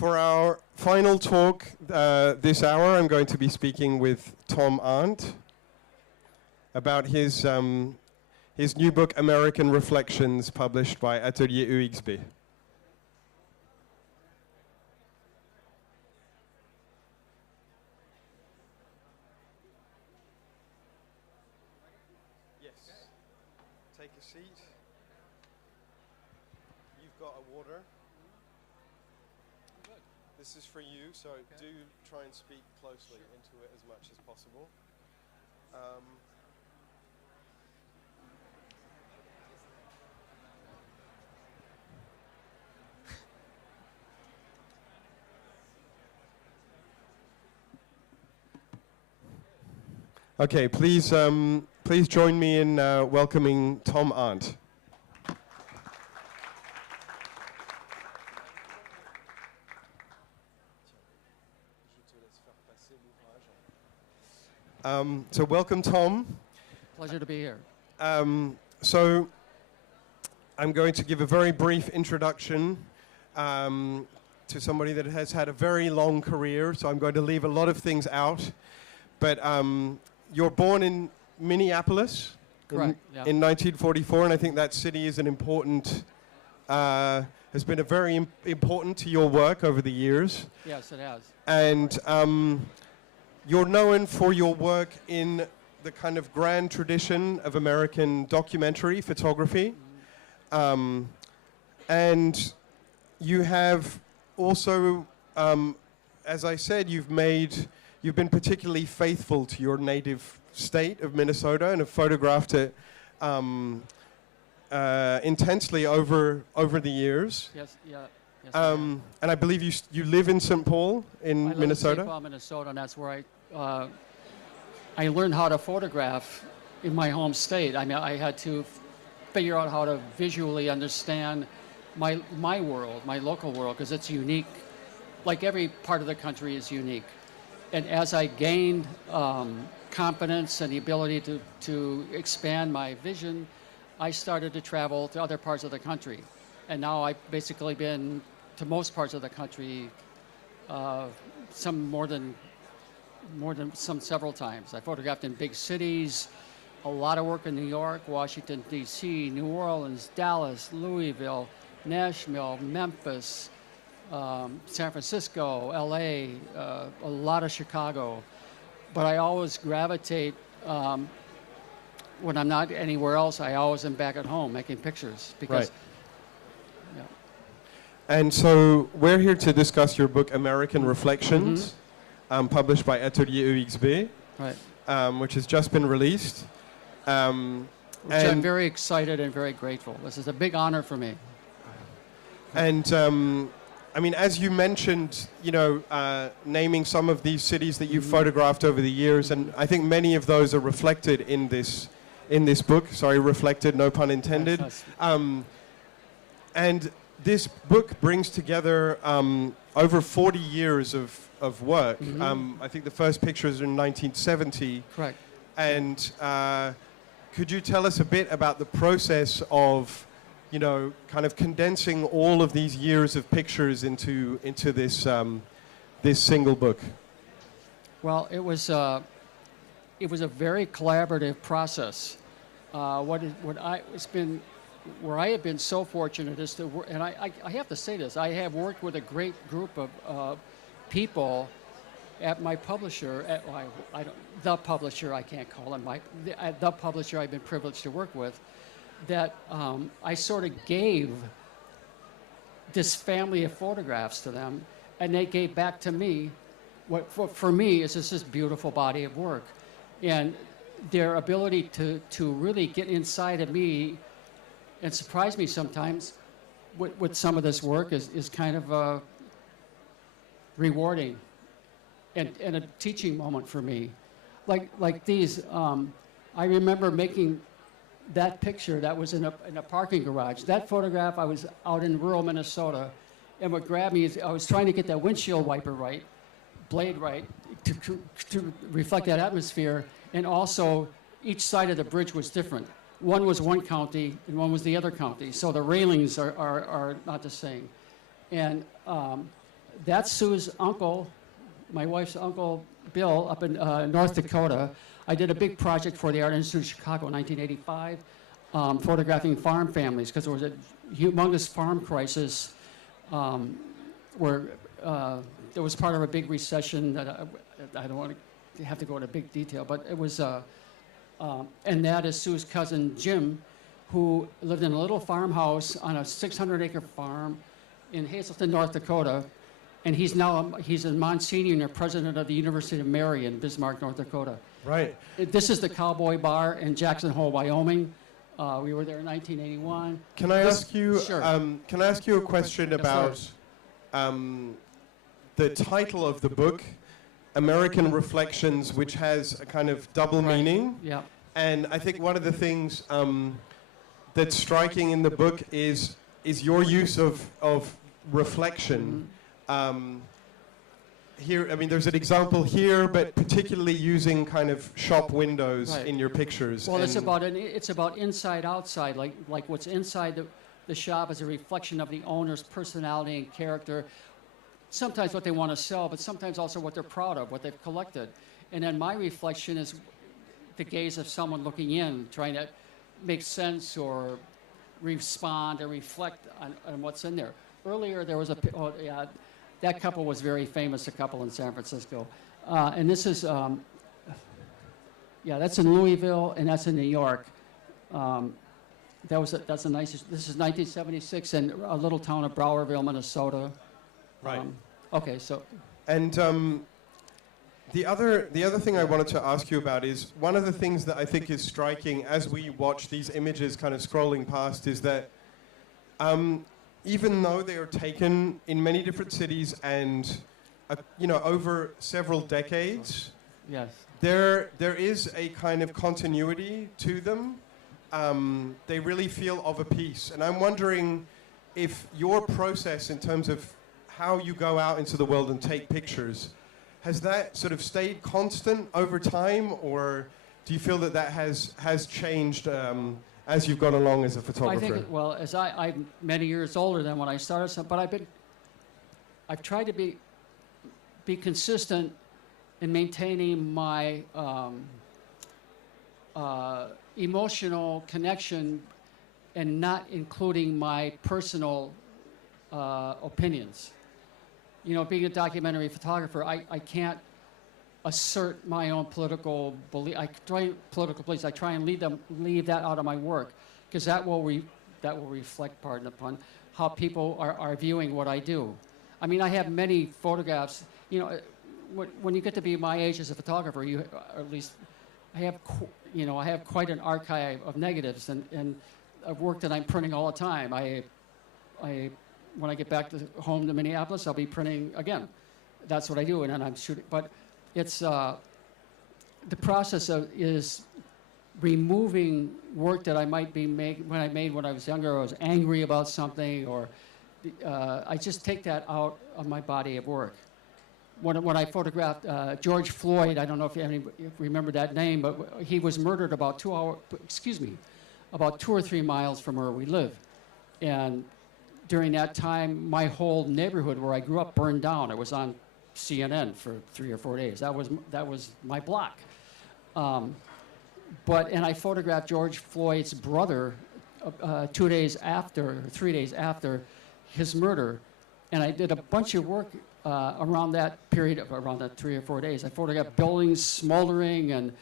For our final talk this hour, I'm going to be speaking with Tom Arndt about his new book, American Reflections, published by Atelier EXB. Yes. Take a seat. You've got a water. This is for you, so do try and speak closely into it as much as possible. Okay, please join me in welcoming Tom Arndt. So welcome, Tom. Pleasure to be here. So I'm going to give a very brief introduction to somebody that has had a very long career, so I'm going to leave a lot of things out. But you're born in Minneapolis. Correct, in 1944, and I think that city is an important, has been a very important to your work over the years. Yes, it has. And you're known for your work in the kind of grand tradition of American documentary photography. And you have also, as I said, you've been particularly faithful to your native state of Minnesota and have photographed it intensely over the years. Yes, yeah. Yes, and I believe you live in St. Paul in I live Minnesota? in St. Paul, Minnesota, and that's where I learned how to photograph in my home state. I mean, I had to figure out how to visually understand my world, my local world, because it's unique. Like every part of the country is unique. And as I gained confidence and the ability to expand my vision, I started to travel to other parts of the country. And now I've basically been to most parts of the country, several times. I photographed in big cities, a lot of work in New York, Washington, D.C., New Orleans, Dallas, Louisville, Nashville, Memphis, San Francisco, L.A., a lot of Chicago. But I always gravitate, when I'm not anywhere else, I always am back at home making pictures. Because, right. And so we're here to discuss your book, American Reflections, published by Atelier EXB, right. Which has just been released. Which I'm very excited and very grateful. This is a big honor for me. And I mean, as you mentioned, naming some of these cities that you've photographed over the years, and I think many of those are reflected in this book. Sorry, reflected, no pun intended. Yes. And this book brings together over 40 years of work. I think the first pictures are in 1970. Correct. And could you tell us a bit about the process of kind of condensing all of these years of pictures into this this single book? Well, it was a very collaborative process. Where I have been so fortunate is to work, and I have to say this, I have worked with a great group of people at my publisher. The publisher, I can't call him the publisher I've been privileged to work with. That I sort of gave this family of photographs to them, and they gave back to me what for me is just this beautiful body of work. And their ability to really get inside of me and surprise me sometimes with some of this work is kind of rewarding and a teaching moment for me. Like these, I remember making that picture that was in a parking garage. That photograph, I was out in rural Minnesota, and what grabbed me is I was trying to get that windshield wiper right, blade right, to reflect that atmosphere, and also each side of the bridge was different. One was one county, and one was the other county, so the railings are not the same. And that's Sue's uncle, my wife's uncle, Bill, up in North Dakota. I did a big project for the Art Institute of Chicago in 1985, photographing farm families, because there was a humongous farm crisis where there was part of a big recession that I don't want to have to go into big detail, but it was, and that is Sue's cousin Jim, who lived in a little farmhouse on a 600-acre farm in Hazleton, North Dakota, and he's now he's a Monsignor and president of the University of Mary in Bismarck, North Dakota. Right. This is the Cowboy Bar in Jackson Hole, Wyoming. We were there in 1981. Can I ask you? Sure. Can I ask you a question about the title of the book, American Reflections, which has a kind of double meaning? Yeah. And I think one of the things that's striking in the book is your use of reflection. Here, I mean, there's an example here, but particularly using kind of shop windows in your pictures. Well, it's about inside outside, like what's inside the shop is a reflection of the owner's personality and character. Sometimes what they want to sell, but sometimes also what they're proud of, what they've collected. And then my reflection is the gaze of someone looking in, trying to make sense or respond or reflect on what's in there. Earlier, there was that couple was very famous, a couple in San Francisco. And this is, that's in Louisville, and that's in New York. That's a nice, this is 1976 in a little town of Browerville, Minnesota. Right. Okay, so. And the other thing I wanted to ask you about is one of the things that I think is striking as we watch these images kind of scrolling past is that even though they are taken in many different cities and over several decades, yes, there is a kind of continuity to them. They really feel of a piece, and I'm wondering if your process in terms of how you go out into the world and take pictures, has that sort of stayed constant over time, or do you feel that has changed as you've gone along as a photographer? I think, well, as I'm many years older than when I started, but I've tried to be consistent in maintaining my emotional connection and not including my personal opinions. Being a documentary photographer, I can't assert my own political belief. I try and leave that out of my work, because that will reflect, pardon the pun, how people are viewing what I do. I mean, I have many photographs. When you get to be my age as a photographer, or at least I have quite an archive of negatives and of work that I'm printing all the time. When I get back home to Minneapolis, I'll be printing again. That's what I do, and then I'm shooting. But it's the process is removing work that I might be when I was younger. I was angry about something, or I just take that out of my body of work. When I photographed George Floyd, I don't know if you remember that name, but he was murdered about 2 or 3 miles from where we live, and during that time, my whole neighborhood where I grew up burned down. It was on CNN for 3 or 4 days. That was my block. And I photographed George Floyd's brother 3 days after his murder, and I did a bunch of work around that period, around that 3 or 4 days. I photographed buildings smoldering, and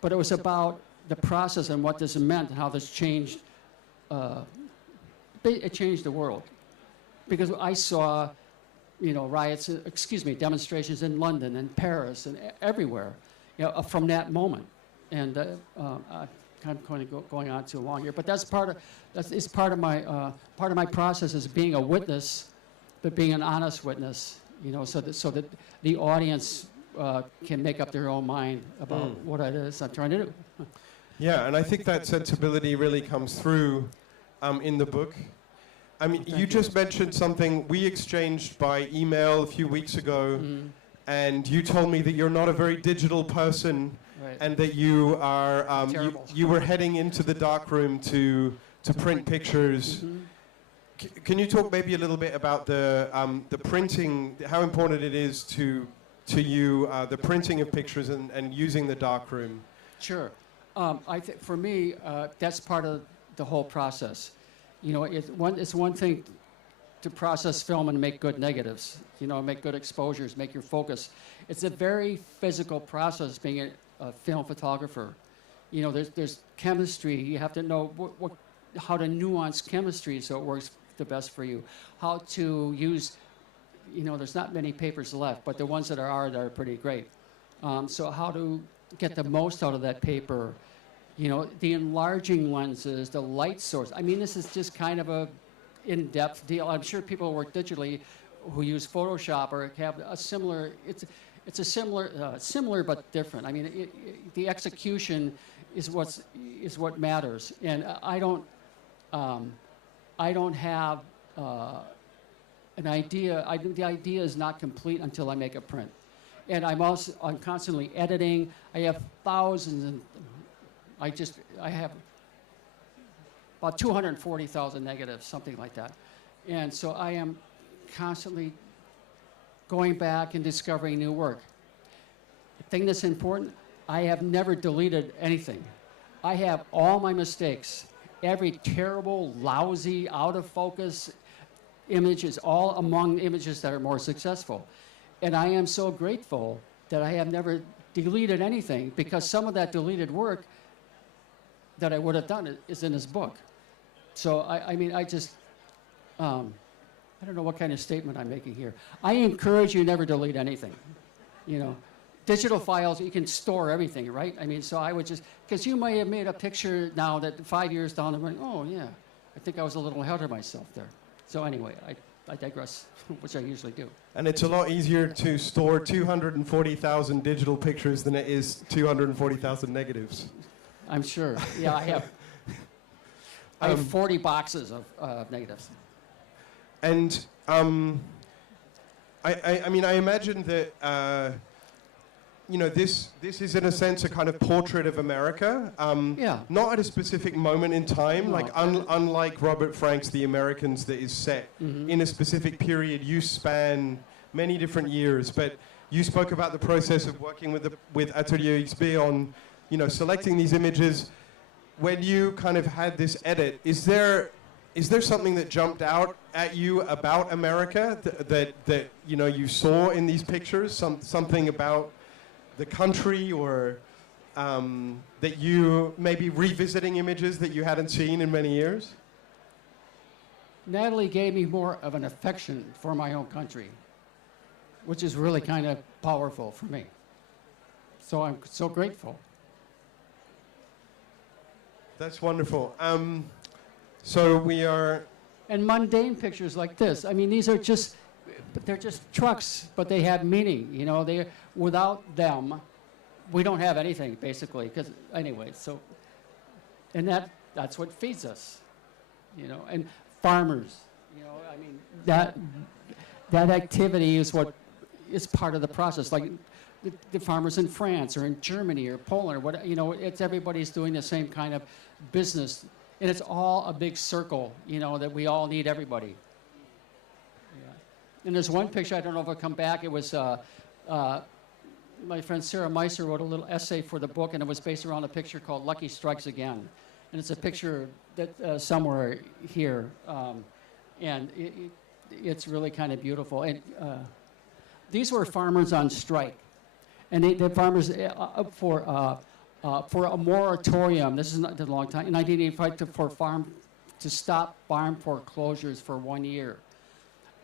but it was about the process and what this meant and how this changed. It changed the world, because I saw, demonstrations in London and Paris and everywhere, from that moment. And I'm kind of going on too long here, but that's part of my process is being a witness, but being an honest witness, so that the audience can make up their own mind about what it is I'm trying to do. Yeah, and I think that sensibility really comes through in the book. I mean, you just mentioned something we exchanged by email a few weeks ago, and you told me that you're not a very digital person, right, and that you are you were heading into the darkroom to print pictures. Can you talk maybe a little bit about the printing, how important it is to you, the printing of pictures and using the darkroom? Sure. I think for me, that's part of the whole process. You know, it's one thing to process film and make good negatives, you know, make good exposures, make your focus. It's a very physical process being a film photographer. You know, there's chemistry. You have to know how to nuance chemistry so it works the best for you. How to use, you know, there's not many papers left, but the ones that are pretty great. So how to get the most out of that paper, you know, the enlarging lenses, the light source. I mean, this is just kind of a in-depth deal. I'm sure people who work digitally who use Photoshop or have a similar, it's a similar but different. I mean, the execution is what matters. And I don't have an idea. The idea is not complete until I make a print. And I'm constantly editing. I have thousands, and I have about 240,000 negatives, something like that. And so I am constantly going back and discovering new work. The thing that's important, I have never deleted anything. I have all my mistakes. Every terrible, lousy, out of focus image is all among images that are more successful. And I am so grateful that I have never deleted anything, because some of that deleted work that I would have done is in this book. So I mean, I just, I don't know what kind of statement I'm making here. I encourage you never delete anything. You know, digital files, you can store everything, right? I mean, so I would just, because you might have made a picture now that 5 years down the road, oh yeah, I think I was a little ahead of myself there. So anyway, I digress, which I usually do. And it's a lot easier to store 240,000 digital pictures than it is 240,000 negatives. I'm sure. Yeah, I have 40 boxes of negatives. And I mean, I imagine that, you know, this is in a sense a kind of portrait of America. Yeah. Not at a specific moment in time, No. like unlike Robert Frank's The Americans that is set in a specific period. You span many different years, but you spoke about the process of working with Atelier XB on, you know, selecting these images. When you kind of had this edit, is there something that jumped out at you about America that you know you saw in these pictures? Something about the country, or that you maybe revisiting images that you hadn't seen in many years? Natalie gave me more of an affection for my own country, which is really kind of powerful for me. So I'm so grateful. That's wonderful. So we are... And mundane pictures like this. I mean, these are just, they're just trucks, but they have meaning. You know, without them, we don't have anything, basically. Because anyway, so, and that's what feeds us. You know, and farmers. You know, I mean, that activity is what is part of the process. Like the farmers in France or in Germany or Poland or what, you know, it's everybody's doing the same kind of business. And it's all a big circle, you know, that we all need everybody. Yeah. And there's one picture, I don't know if it'll come back. It was, my friend Sarah Meiser wrote a little essay for the book, and it was based around a picture called Lucky Strikes Again. And it's a picture that somewhere here. And it's really kind of beautiful. And these were farmers on strike. And the farmers for a moratorium, this is not a long time, in 1985 to stop farm foreclosures for 1 year,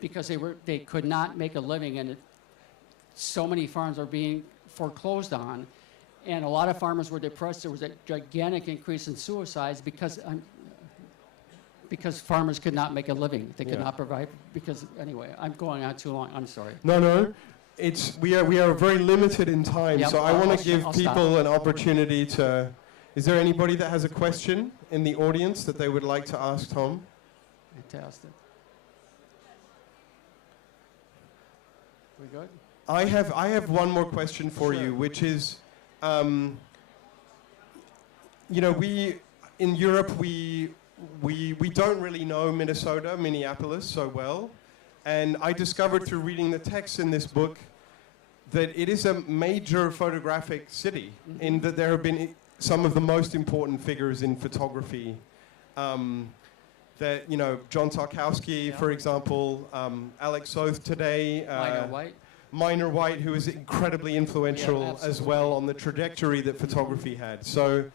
because they could not make a living, and so many farms are being foreclosed on, and a lot of farmers were depressed. There was a gigantic increase in suicides because farmers could not make a living. They could not provide, because anyway, I'm going on too long. I'm sorry. No. We are very limited in time, Yep, so I want to give I'll people stop. an opportunity to... Is there anybody that has a question in the audience that they would like to ask Tom? Fantastic. We good? I have one more question for you, which is, you know, in Europe, we we don't really know Minnesota, Minneapolis so well. And I discovered through reading the text in this book that it is a major photographic city, in that there have been some of the most important figures in photography. That, you know, John Tarkowski, for example, Alex Soth today. Minor White, who is incredibly influential as well on the trajectory that photography had. So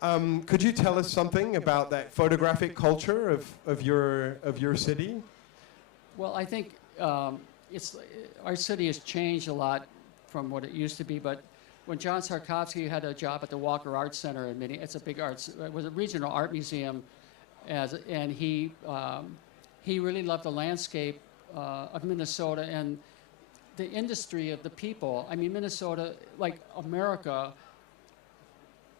could you tell us something about that photographic culture of your city? Well, I think our city has changed a lot from what it used to be, but when John Tarkowski had a job at the Walker Art Center in Minneapolis, it's a big it was a regional art museum, and he really loved the landscape of Minnesota and the industry of the people. I mean, Minnesota, like America,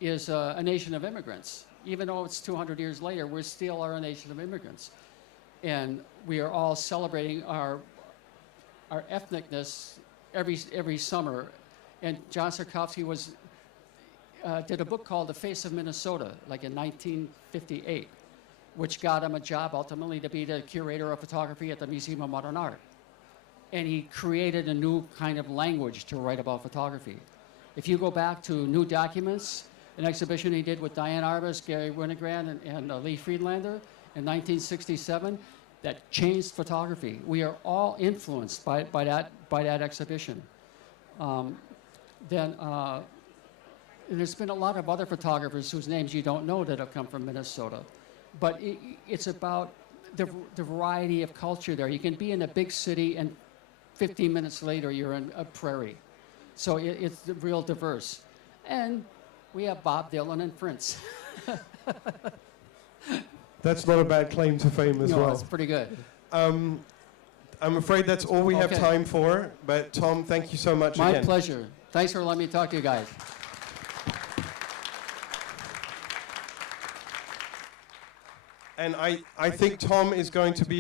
is a nation of immigrants. Even though it's 200 years later, we still are a nation of immigrants. And we are all celebrating our ethnicness every summer. And John Tarkowski did a book called The Face of Minnesota, like in 1958, which got him a job ultimately to be the curator of photography at the Museum of Modern Art. And he created a new kind of language to write about photography. If you go back to New Documents, an exhibition he did with Diane Arbus, Gary Winogrand, and Lee Friedlander in 1967, that changed photography. We are all influenced by that exhibition. Then there's been a lot of other photographers whose names you don't know that have come from Minnesota. But it's about the variety of culture there. You can be in a big city and 15 minutes later you're in a prairie. So it's real diverse. And we have Bob Dylan and Prince. That's not a bad claim to fame as well. No, it's pretty good. I'm afraid that's all we have time for, but Tom, thank you so much again. My pleasure. Thanks for letting me talk to you guys. And I think Tom is going to be